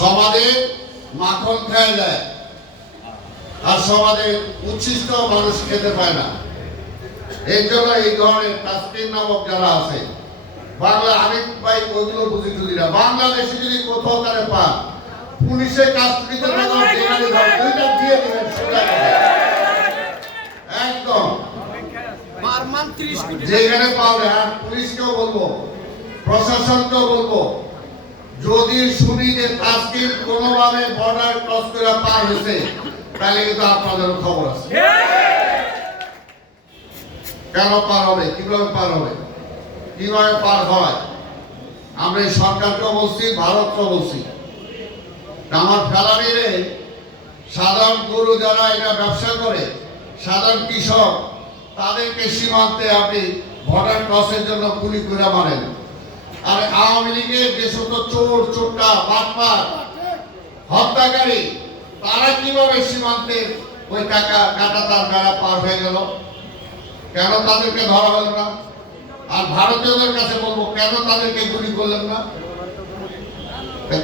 সমাজে মাখন খেয়ে যায় আর সমাজে উচ্ছিষ্ট মানুষ খেতে পায় না। এই জন্য এই ধরনের তাসকিন নামক যারা আছে বাংলা, আমি ভাই ওইগুলো বুঝি টুঝি না। বাংলাদেশে যদি কোথাও তারা পান পুলিশের কাস্টডিতে দুইটা দিয়ে দিবেন একদম যেখানে পাবে। আর পুলিশকেও বলবো, প্রশাসনকেও বলবো, যদি শুনি যে তাসকিন কোনোভাবে বর্ডার ক্রস করে পার হয়েছে তাহলে কিন্তু আপনাদের খবর আছে। কেন পার হবে, কিভাবে পার হবে, কিভাবে পার হয়, আমরা এই সরকারকেও বলছি, ভারতকেও বলছি। আমার ফেলানিরে সাধারণ গরু যারা এটা ব্যবসা করে, সাধারণ কৃষক, তাদেরকে সীমান্তে আপনি বর্ডার ক্রসের জন্য গুলি করে মারেন। আর আওয়ামী লীগের যে সমস্ত চোর চোরটা বাটপার হত্যাকারী তারা কিভাবে সীমান্তে ওই টাকা কাটা তার বেড়া পার হয়ে গেল, কেন তাদেরকে ধরা হলো না? আর ভারতীয়দের কাছে বলবো, কেন তাদেরকে গুলি করলেন না?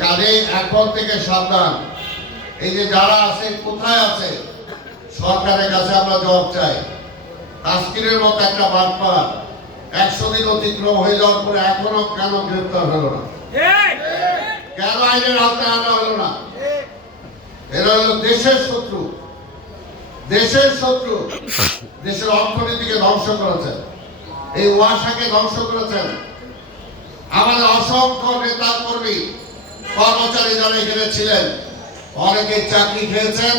কাজেই এখন থেকে সাবধান। এই যে যারা আছে, কোথায় আছে, সরকারের কাছে আমরা জবাব চাই। তাসকিনের মতো একটা বাটপার 100 দিন অতিক্রম হয়ে যাওয়ার পরে এখনো কেন গ্রেফতার হলো না? কেন আইনের আওতায় আনা হলো না? এরা হলো দেশের শত্রু, দেশের শত্রু। দেশের অর্থনীতিকে ধ্বংস করেছেন, এই ওয়াসাকে ধ্বংস করেছেন। আমাদের অসংখ্য নেতা কর্মী কর্মচারী যারা এখানে ছিলেন অনেকে চাকরি খেয়েছেন,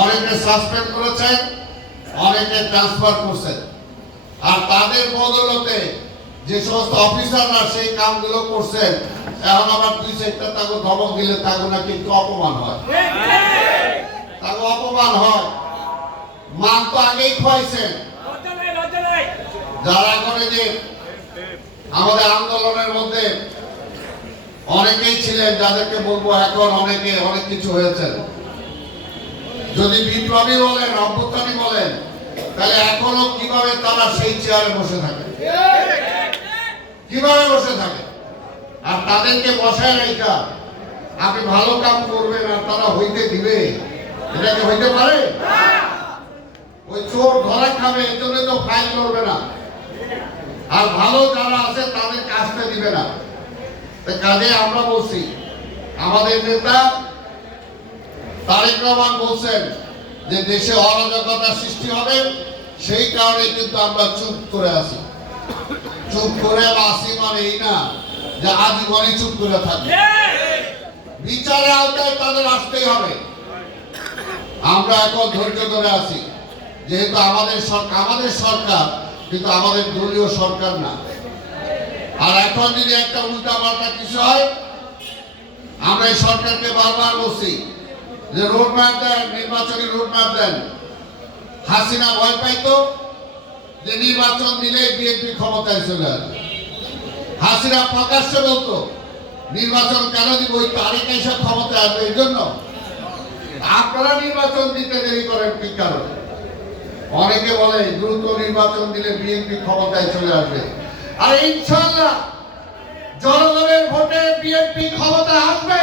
অনেকে সাসপেন্ড করেছেন, অনেকে ট্রান্সফার করছেন। আর তাদের বদলতে যে সমস্ত অফিসাররা সেই কামগুলো করছেন, এখন আবার দুই চারটা তাকে ধমক দিলে তাকে নাকি অপমান হয়, তাকে অপমান হয়। মান তো আগেই খোয়াইছেন। যারা করে যে আমাদের আন্দোলনের মধ্যে অনেকেই ছিলেন, যাদেরকে বলবো এখন অনেকে অনেক কিছু হয়েছে। যদি বিপ্লবী বলেন, অভ্যুত্থানী বলেন, তাহলে এখনো কিভাবে তারা সেই চেয়ারে বসে থাকে, কিভাবে বসে থাকে? আর তাদেরকে বসায় রেখা আপনি ভালো কাম করবেন আর তারা হইতে দিবে, এটা কি হইতে পারে? ওই চোর ধরা খাবে, এর জন্য তো ফাইল করবে না। আর ভালো যারা আছে তাদের কাজটা দিবে না। কাজে আমরা বলছি, আমাদের নেতা তারেক রহমান বলছেন যে দেশে অরাজকতা সৃষ্টি হবে, সেই কারণে কিন্তু আমরা চুপ করে আছি। চুপ করে আছি মানে এই না যে আজীবনই চুপ করে থাকবে। বিচারের আওতায় তাদের আসতেই হবে। আমরা এখন ধৈর্য ধরে আছি, যেহেতু আমাদের সরকার কিন্তু আমাদের দলীয় সরকার না। আর এখন যদি একটা উল্টা পাল্টা কিছু হয়, আমরা এই সরকারকে বারবার বলছি যে রোডম্যাপ দেন, নির্বাচনী রোডম্যাপ দেন। হাসিনা ভয় পাইতো যে নির্বাচন দিলে বিএনপি ক্ষমতায় চলে আসবে। হাসিনা প্রকাশ্যে বলতো নির্বাচন কেন দিব, ওই তারিখ এসে ক্ষমতায় আসবে। এই জন্য আপনারা নির্বাচন দিতে দেরি করেন কি কারণে? অনেকে বলে দ্রুত নির্বাচন দিলে বিএনপি ক্ষমতায় চলে আসবে। আর ইনশাআল্লাহ জনগণের ভোটে বিএনপি ক্ষমতায় আসবে।